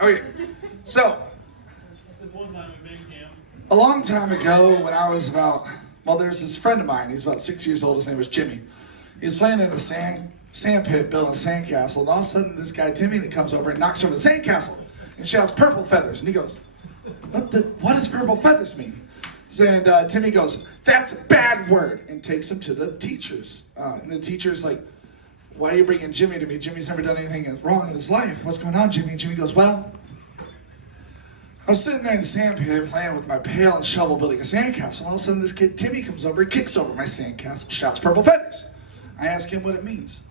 Okay, so This one time at big camp. a long time ago when I was about, well, there's this friend of mine, he's about 6 years old, his name was Jimmy. He was playing in a sand pit, building a sandcastle, and all of a sudden this guy Timmy that comes over and knocks over the sandcastle and shouts, "Purple feathers," and he goes, what does purple feathers mean? And Timmy goes, "That's a bad word," and takes him to the teachers. And the teacher's like, "Why are you bringing Jimmy to me? Jimmy's never done anything wrong in his life. What's going on, Jimmy?" And Jimmy goes, "Well, I was sitting there in the sand pit playing with my pail and shovel building a sandcastle. All of a sudden this kid Timmy comes over and kicks over my sandcastle, shouts, 'Purple feathers.' I ask him what it means.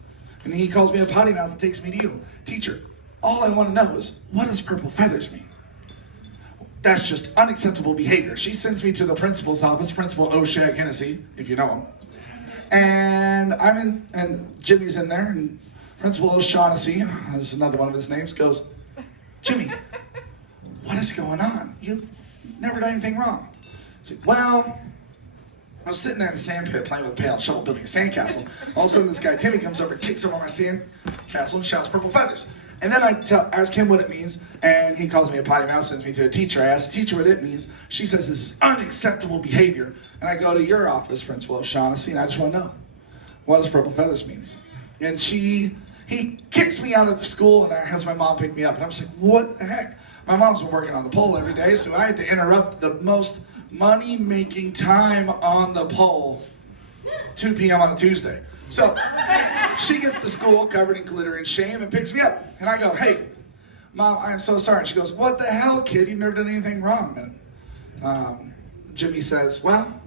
And he calls me a potty mouth and takes me to you. Teacher, all I want to know is, what does purple feathers mean?" That's just unacceptable behavior. She sends me to the principal's office, Principal O'Shag Hennessy, if you know him. And and Jimmy's in there, and Principal O'Shaughnessy, is another one of his names, goes, "Jimmy, what is going on? You've never done anything wrong." I said, "Well, I was sitting there in the sand pit playing with a pail and shovel building a sandcastle. All of a sudden this guy Timmy comes over and kicks over my sandcastle and shouts, 'Purple feathers.' And then I ask him what it means, and he calls me a potty mouth, sends me to a teacher. I ask the teacher what it means. She says this is unacceptable behavior. And I go to your office, Principal O'Shaughnessy, and I just want to know, what does purple feathers means? And he kicks me out of the school and has my mom pick me up. And I'm just like, what the heck? My mom's been working on the pole every day, so I had to interrupt the most money-making time on the pole, 2 p.m. on a Tuesday. So she gets to school covered in glitter and shame and picks me up. And I go, "Hey, Mom, I'm so sorry." And she goes, "What the hell, kid? You've never done anything wrong." And Jimmy says, "Well,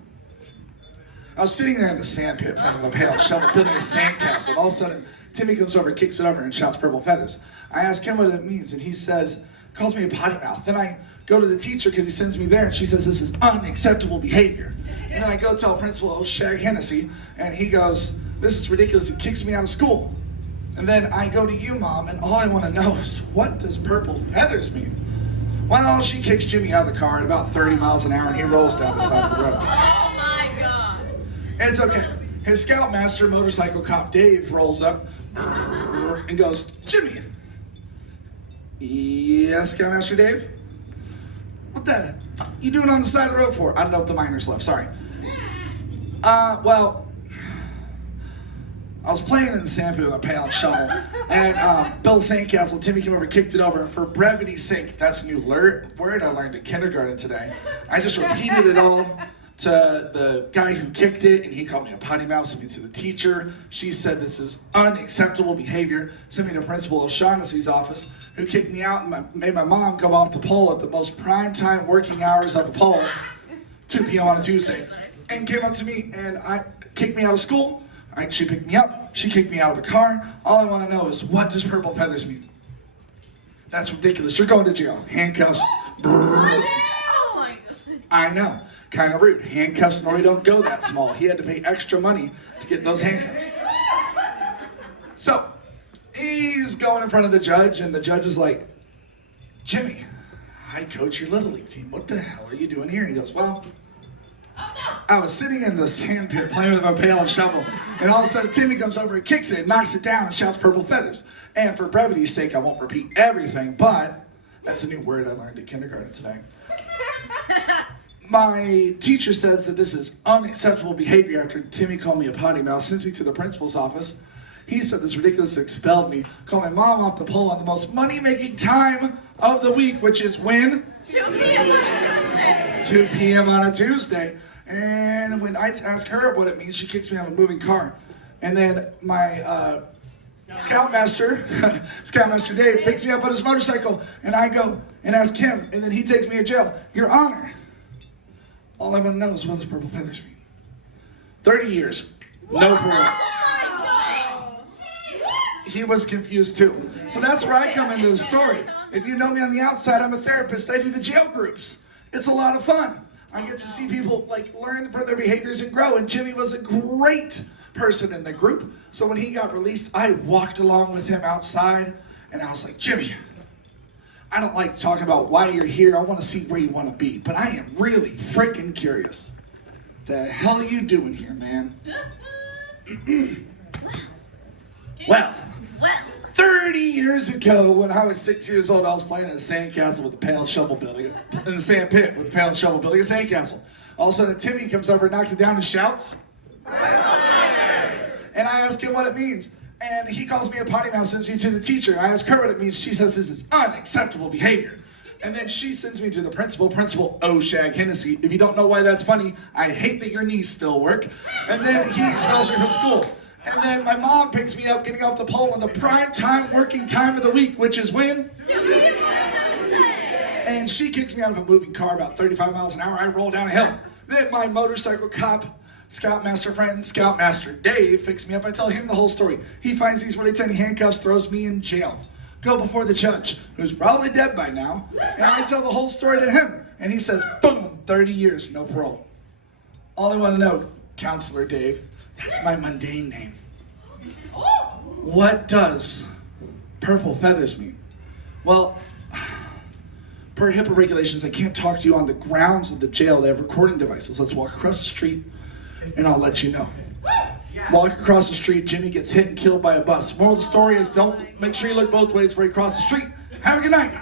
I was sitting there in the sand pit playing with a pail, shovel, building a sandcastle, and all of a sudden Timmy comes over, kicks it over, and shouts, 'Purple feathers.' I ask him what it means, and he says, calls me a potty mouth. Then I go to the teacher because he sends me there, and she says this is unacceptable behavior. And then I go tell Principal O'Shag Hennessy, and he goes, "This is ridiculous," and kicks me out of school. And then I go to you, Mom, and all I want to know is, what does purple feathers mean? Well, she kicks Jimmy out of the car at about 30 miles an hour, and he rolls down the side of the road. Oh my God. It's okay. His scoutmaster, motorcycle cop Dave, rolls up and goes, "Jimmy." "Yes, Scoutmaster Dave?" "What the fuck you doing on the side of the road for?" "I don't know if the miners left, sorry." Well, I was playing in the sand pit with a pail and shovel, and built a sandcastle. Timmy came over and kicked it over, and for brevity's sake, that's a new word I learned in kindergarten today. I just repeated it all to the guy who kicked it, and he called me a potty mouth, sent me to the teacher. She said this is unacceptable behavior, sent me to Principal O'Shaughnessy's office, who kicked me out and made my mom go off the pole at the most prime time working hours of the pole, 2 p.m. on a Tuesday, and came up to me and kicked me out of school. She picked me up, she kicked me out of the car. All I want to know is, what does purple feathers mean? That's ridiculous. You're going to jail. Handcuffs. Oh my God. I know. Kind of rude. Handcuffs normally don't go that small. He had to pay extra money to get those handcuffs. So, he's going in front of the judge, and the judge is like, "Jimmy, I coach your Little League team. What the hell are you doing here?" And he goes, "Well, I was sitting in the sand pit playing with my pail and shovel, and all of a sudden Timmy comes over and kicks it, knocks it down, and shouts, 'Purple feathers.' And for brevity's sake, I won't repeat everything, but that's a new word I learned in kindergarten today. My teacher says that this is unacceptable behavior after Timmy called me a potty mouth, sends me to the principal's office. He said this ridiculous, expelled me, called my mom off the pole on the most money-making time of the week, which is when? 2 p.m. on Tuesday. 2 p.m. on a Tuesday. And when I ask her what it means, she kicks me out of a moving car. And then my Scoutmaster Dave picks me up on his motorcycle, and I go and ask him, and then he takes me to jail. "Your Honor, all I want to know is, what does purple feathers mean?" 30 years, no parole. He was confused too. So that's where I come into the story. If you know me on the outside, I'm a therapist. I do the jail groups. It's a lot of fun. I get to see people learn from their behaviors and grow. And Jimmy was a great person in the group. So when he got released, I walked along with him outside, and I was like, "Jimmy, I don't like talking about why you're here. I want to see where you want to be. But I am really freaking curious. The hell are you doing here, man?" Well, 30 30 years ago, when I was 6 years old, I was playing in a sandcastle with a pail and shovel building, in the sand pit with a pail and shovel building a sandcastle. All of a sudden, Timmy comes over, knocks it down, and shouts, and I ask him what it means. And he calls me a potty mouth, sends me to the teacher. I ask her what it means. She says this is unacceptable behavior. And then she sends me to the principal, Principal O'Shag Hennessy. If you don't know why that's funny, I hate that your knees still work. And then he expels me from school. And then my mom picks me up getting off the pole on the prime time working time of the week, which is when? And she kicks me out of a moving car about 35 miles an hour. I roll down a hill. Then my motorcycle cop, Scoutmaster friend, Scoutmaster Dave, picks me up. I tell him the whole story. He finds these really tiny handcuffs, throws me in jail. Go before the judge, who's probably dead by now. And I tell the whole story to him. And he says, boom, 30 years, no parole. All I want to know, Counselor Dave, that's my mundane name. What does purple feathers mean? Well, per HIPAA regulations, I can't talk to you on the grounds of the jail. They have recording devices. Let's walk across the street, and I'll let you know. Walk across the street, Jimmy gets hit and killed by a bus. Moral of the story is don't make sure you look both ways before you cross the street. Have a good night.